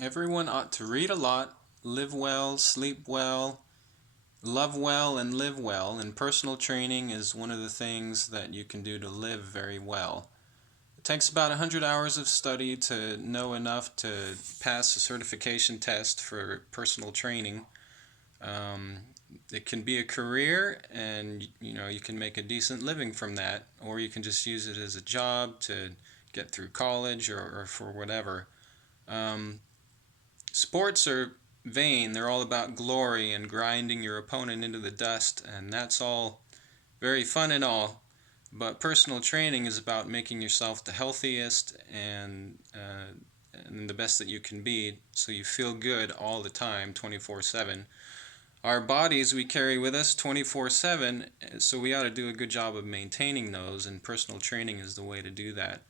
Everyone ought to read a lot, live well, sleep well, love well, and live well. And personal training is one of the things that you can do to live very well. It takes about 100 hours of study to know enough to pass a certification test for personal training. Um, it can be a career, and you can make a decent living from that, or you can just use it as a job to get through college or for whatever. Um, Sports are vain. They're all about glory and grinding your opponent into the dust, and that's all very fun and all. But personal training is about making yourself the healthiest and the best that you can be, so you feel good all the time, 24/7. Our bodies we carry with us 24/7, so we ought to do a good job of maintaining those, and personal training is the way to do that.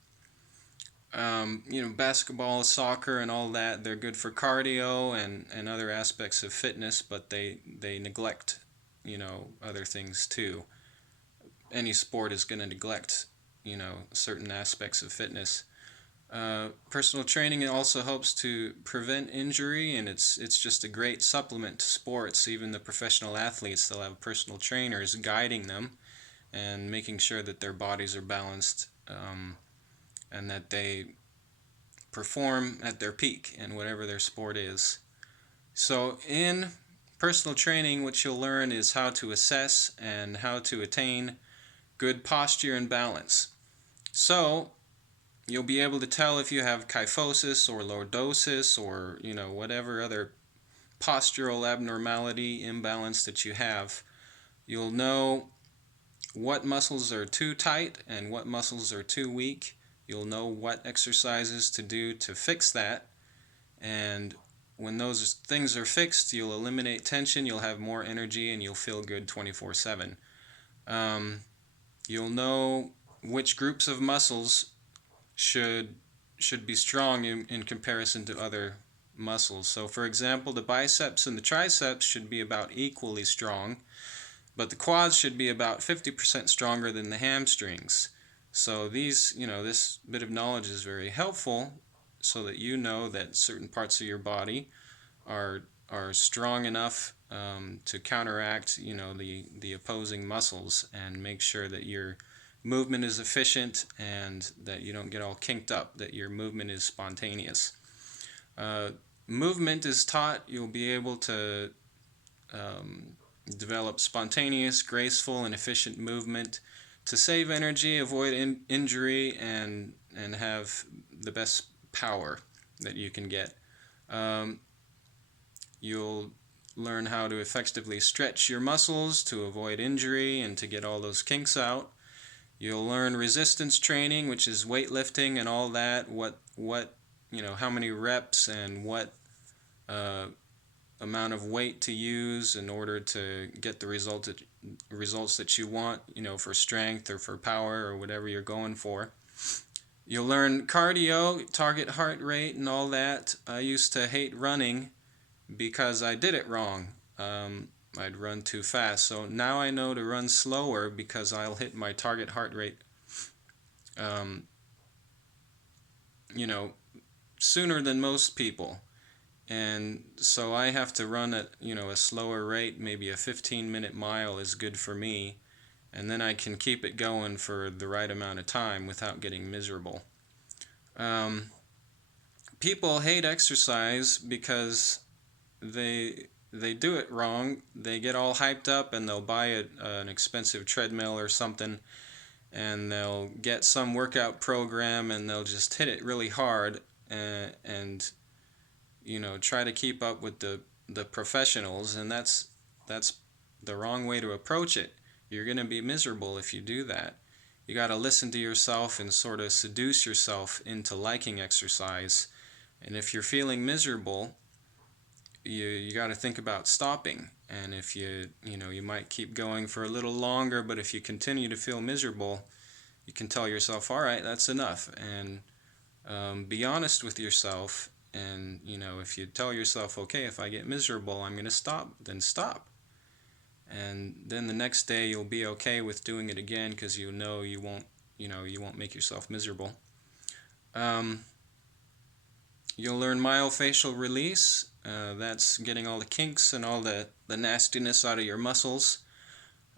Basketball, soccer, and all that, they're good for cardio and other aspects of fitness, but they neglect, other things too. Any sport is going to neglect, certain aspects of fitness. Personal training also helps to prevent injury, and it's just a great supplement to sports. Even the professional athletes, they'll have personal trainers guiding them and making sure that their bodies are balanced, and that they perform at their peak in whatever their sport is. So, in personal training, what you'll learn is how to assess and how to attain good posture and balance. So, you'll be able to tell if you have kyphosis or lordosis or, whatever other postural abnormality, imbalance that you have. You'll know what muscles are too tight and what muscles are too weak. You'll know what exercises to do to fix that. And when those things are fixed, you'll eliminate tension, you'll have more energy, and you'll feel good 24/7. Um, you'll know which groups of muscles should should be strong in comparison to other muscles. So, for example, the biceps and the triceps should be about equally strong, but the quads should be about 50% stronger than the hamstrings. So this bit of knowledge is very helpful, so that you know that certain parts of your body are are strong enough to counteract the opposing muscles, and make sure that your movement is efficient and that you don't get all kinked up, that your movement is spontaneous. uh, Movement is taught. You'll be able to um, develop spontaneous, graceful, and efficient movement to save energy, avoid injury, and have the best power that you can get. um, You'll learn how to effectively stretch your muscles to avoid injury and to get all those kinks out. You'll learn resistance training, which is weightlifting and all that. How many reps and what uh, amount of weight to use in order to get the results that you want, for strength or for power or whatever you're going for. You'll learn cardio, target heart rate, and all that. I used to hate running because I did it wrong. I'd run too fast. So now I know to run slower because I'll hit my target heart rate, um, you know, sooner than most people. And so I have to run at, a slower rate. Maybe a 15-minute mile is good for me. And then I can keep it going for the right amount of time without getting miserable. Um, People hate exercise because they do it wrong. They get all hyped up and they'll buy an expensive treadmill or something, and they'll get some workout program and they'll just hit it really hard, and try to keep up with the professionals, and that's the wrong way to approach it. You're going to be miserable if you do that. You got to listen to yourself and sort of seduce yourself into liking exercise. And if you're feeling miserable, you got to think about stopping. And if you might keep going for a little longer, but if you continue to feel miserable, you can tell yourself, all right, that's enough. And be honest with yourself. And if you tell yourself, okay, if I get miserable, I'm going to stop, then stop. And then the next day you'll be okay with doing it again, because you won't make yourself miserable. um, You'll learn myofascial release. That's getting all the kinks and all the nastiness out of your muscles.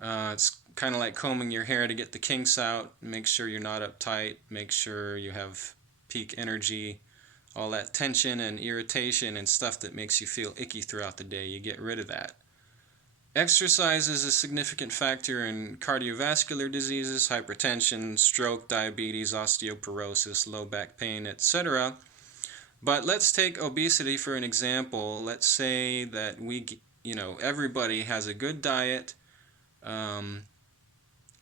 It's kind of like combing your hair to get the kinks out. Make sure you're not uptight. Make sure you have peak energy. All that tension and irritation and stuff that makes you feel icky throughout the day, you get rid of that. Exercise is a significant factor in cardiovascular diseases, hypertension, stroke, diabetes, osteoporosis, low back pain, etc. But let's take obesity for an example. Let's say that everybody has a good diet and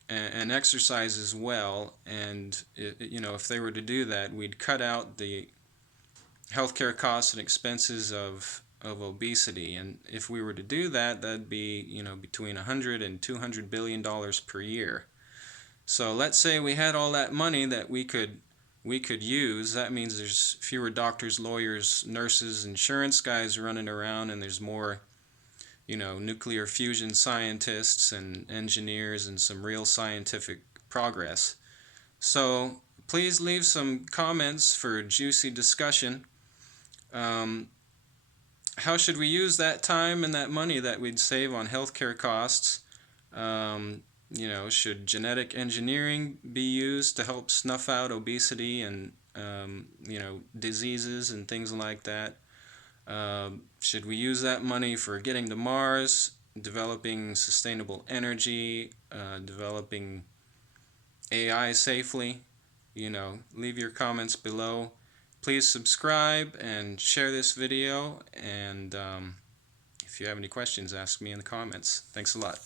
exercises well, and if they were to do that, we'd cut out the healthcare costs and expenses of obesity. And if we were to do that, that'd be between 100 and 200 billion dollars per year. So let's say we had all that money that we could use. That means there's fewer doctors, lawyers, nurses, insurance guys running around, and there's more nuclear fusion scientists and engineers and some real scientific progress. So please leave some comments for juicy discussion. How should we use that time and that money that we'd save on healthcare costs? Should genetic engineering be used to help snuff out obesity and diseases and things like that? Should we use that money for getting to Mars, developing sustainable energy, developing AI safely? Leave your comments below. Please subscribe and share this video, and if you have any questions, ask me in the comments. Thanks a lot.